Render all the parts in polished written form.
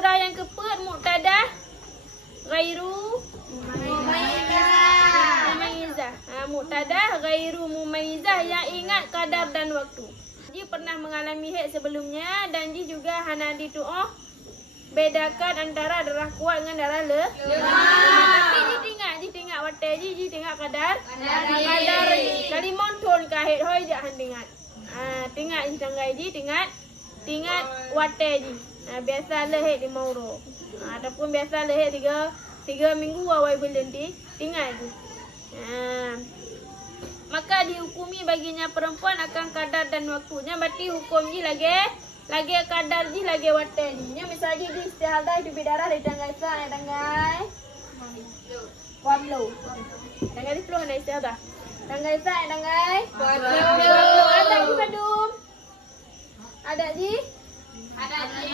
surah yang keempat muqtadah ghairu mumayyizah. Muqtadah ghairu mumayyizah yang ingat kadar dan waktu. Ji pernah mengalami haid sebelumnya dan Ji juga hana ditu'oh bedakan antara darah kuat dengan darah lemah. Tapi Ji tengok watai Ji tengok kadar Ji. Kali monton ke haid hoi je han tengok. Tengok Ji tanggai Ji tengok watai Ji. Biasa le haid 5 huruf. Ataupun biasa le haid 3 minggu awal bulan di tinggal Ji. Maka dihukumi baginya perempuan akan kadar dan waktunya. Berarti hukum Ji lagi kadar Ji lagi watai Ji. Misalnya Ji istihadah itu berdarah dari tanggai sah tanggai wablu. Tanggai 10 ada istihadah. Tanggai sah tanggai wablu. Ada Ji padum. Ada Ji? Ada Ji.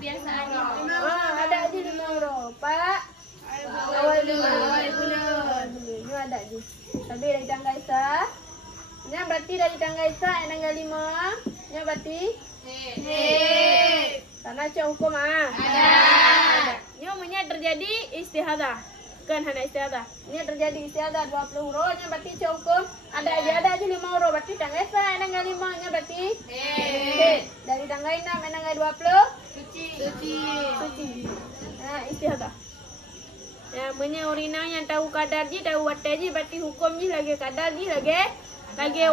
Biasa aja. Ada Ji 5 huruf. Pak. Awal bulan. Ini ada Ji. Tapi dari tanggai sah. Nya berarti dari tanggai sah yang tanggal 5. Nya berarti karena cak hukum ada. Nya punya terjadi istihadah. Bukan hanya istihadah. Ini terjadi istihadah 20 huruf. Nya berarti cak hukum ada aja 5 huruf. Berarti tanggai sah yang tanggal 5. Nya berarti dari tanggal 6 yang tanggal 20 suci. Istihadah. Ya, punya urina yang tahu kadar Ji, tahu watai Ji, berarti hukum Ji lagi kadar Ji lagi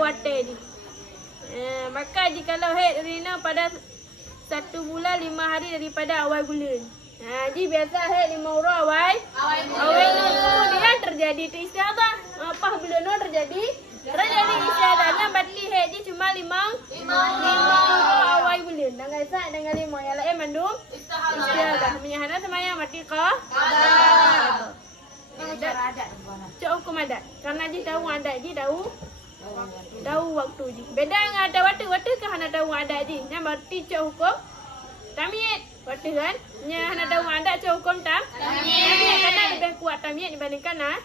watai Ji. Maka jikalau haid urina pada 1 bulan 5 hari daripada awal bulan. Ji biasa haid 5 huruf awal bulan. Kemudian terjadi istihadah. Apa bulan no terjadi istihadah. Berarti haid Ji cuma 5 huruf awal bulan. Tanggal sah tanggal 5 yang lain mandum istihadah. Menyahana semaya mati kah? Cak hukum adat. Karena Ji tahu adat Ji tahu waktu Ji. Beda dengan ada waktu ke hana tahu adat Ji. Yang berarti cak hukum tamyiz. Waktu kan? Nya hana tahu adat cak hukum tamyiz. Karena lebih kuat tamyiz dibandingkan adat.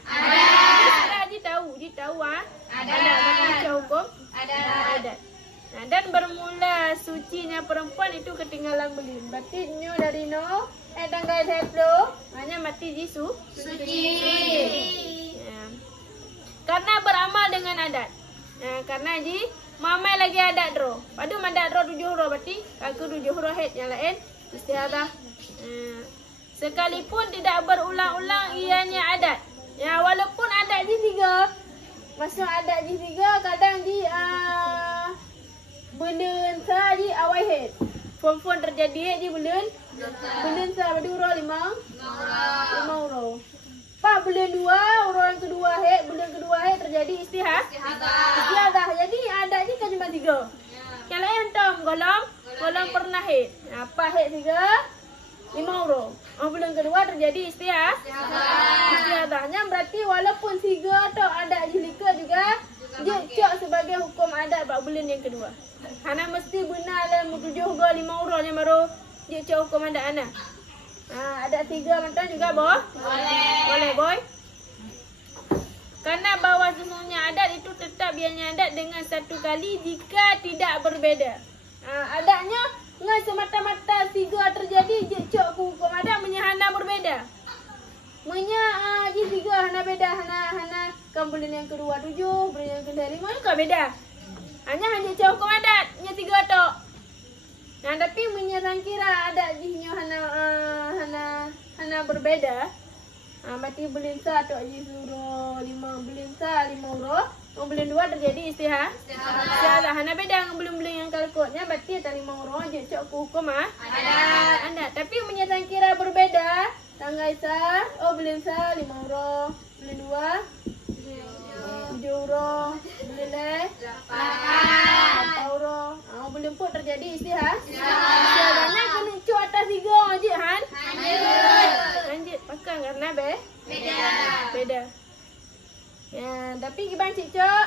Ji tahu adat. Berarti cak hukum adat. Dan bermula sucinya perempuan itu ketinggalan bulan. Berarti nyo dari tanggal 20 hanya mati Ji suci. Karena beramal dengan adat. Karena Ji mamai lagi adat dro. Padu adat dro 7 huruf berarti aku 7 huruf haid yang lain istihadah. Sekalipun tidak berulang-ulang ianya adat. Ya walaupun adat Ji 3. Masuk adat Ji 3 kadang Ji bulan sah Ji awal haid. Fon terjadi haid Ji bulan sah pada huruf 5 huruf. Pak bulan 2 huruf yang kedua haid, bulan kedua haid terjadi istihadah. Jadi ada Ji kan cuma 3. Yang lain tom golong pernah haid. Apa haid 5 huruf. Bulan kedua terjadi istihadahnya berarti walaupun 3 tok ada Ji lika juga cok sebagai hukum adat bab bulan yang kedua. Hana mesti benar dalam 7 huruf 5 huruf yang baru dia cok hukum adat ana. Ada 3 mantan juga boleh boy. Karena bahawa sesungguhnya adat itu tetap biarnya adat dengan 1 kali jika tidak berbeza. Adatnya ngan semata-mata 3 terjadi je cok hukum adat menyahana berbeza. Ji 3 hana beda hana kan bulan yang kedua 7, bulan yang kedua 5 juga beda. Hanya cok hukum adat nya 3 tok. Tapi menyerang kira adat Ji hana berbeda. Berarti bulan sah tok Ji suruh 5 bulan sah 5 huruf. Bulan 2 terjadi istihadah. Hana beda dengan bulan-bulan yang kalkutnya berarti ada 5 huruf je cok hukum adat. Tapi menyerang kira berbeda. Tanggal sah, bulan sah 5 huruf. Bulan 2 7 huruf. Bulan 8 huruf. Bulan 4 terjadi istihadahnya kena cuk atas 3 je han. Lanjut pakai karena beda. Ya, tapi gimana cik cok?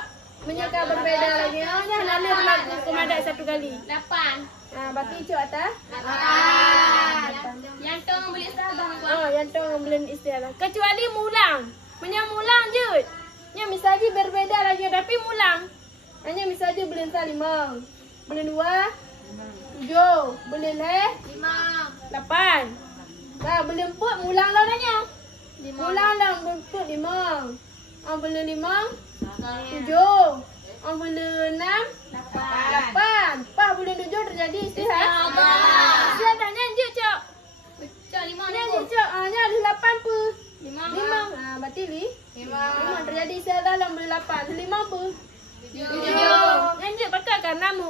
Menyangka berbeda lagi. Jangan lalu hukum adat 1 kali. 8. Berarti cuk atas 8. Yang tu boleh istihadah. Yang tu boleh istihadah. Kecuali mulang. Mulang je. Nya misalnya berbeza lagi tapi mulang. Hanya misalnya bulan 5. Bulan 2 7. Boleh leh? 8. Dah boleh 4. Mulang lah nanya. Mulang lah bentuk 5. Boleh 5. 7. Boleh 6. 8. Pas boleh 7 terjadi istihadah. Istihadah nyanyi cok. Nyanyi cok. Ni ada 8 pe. 5. Berarti 5 terjadi istihadah lah boleh 8. 5 pe. 7. Nyanyi pakai kan nama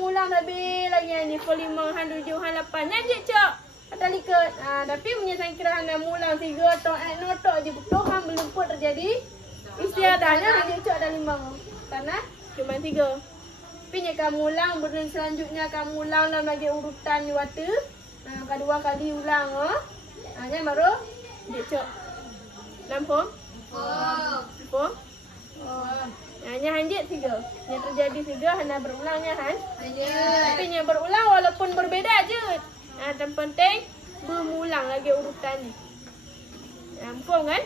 Mulang lebih lagi ni. 5, 7, 8. Nyanyi cok. Atau liket. Tapi punya sangkira hanya mulang 3 atau notok je betul. Belum pun terjadi istiadahnya hanya cok ada 5. Karena cuma 3. Tapi ni kamu ulang. Benda selanjutnya kamu ulang dalam lagi urutan ni waktu. Kedua kali ulang. Ni baru dia cok. Lampung? Lampung? Hanya hanjit 3. Yang terjadi 3 hanya berulangnya Han. Tapi yang berulang walaupun berbeza je. Dan penting berulang lagi urutan ni. Lampung kan?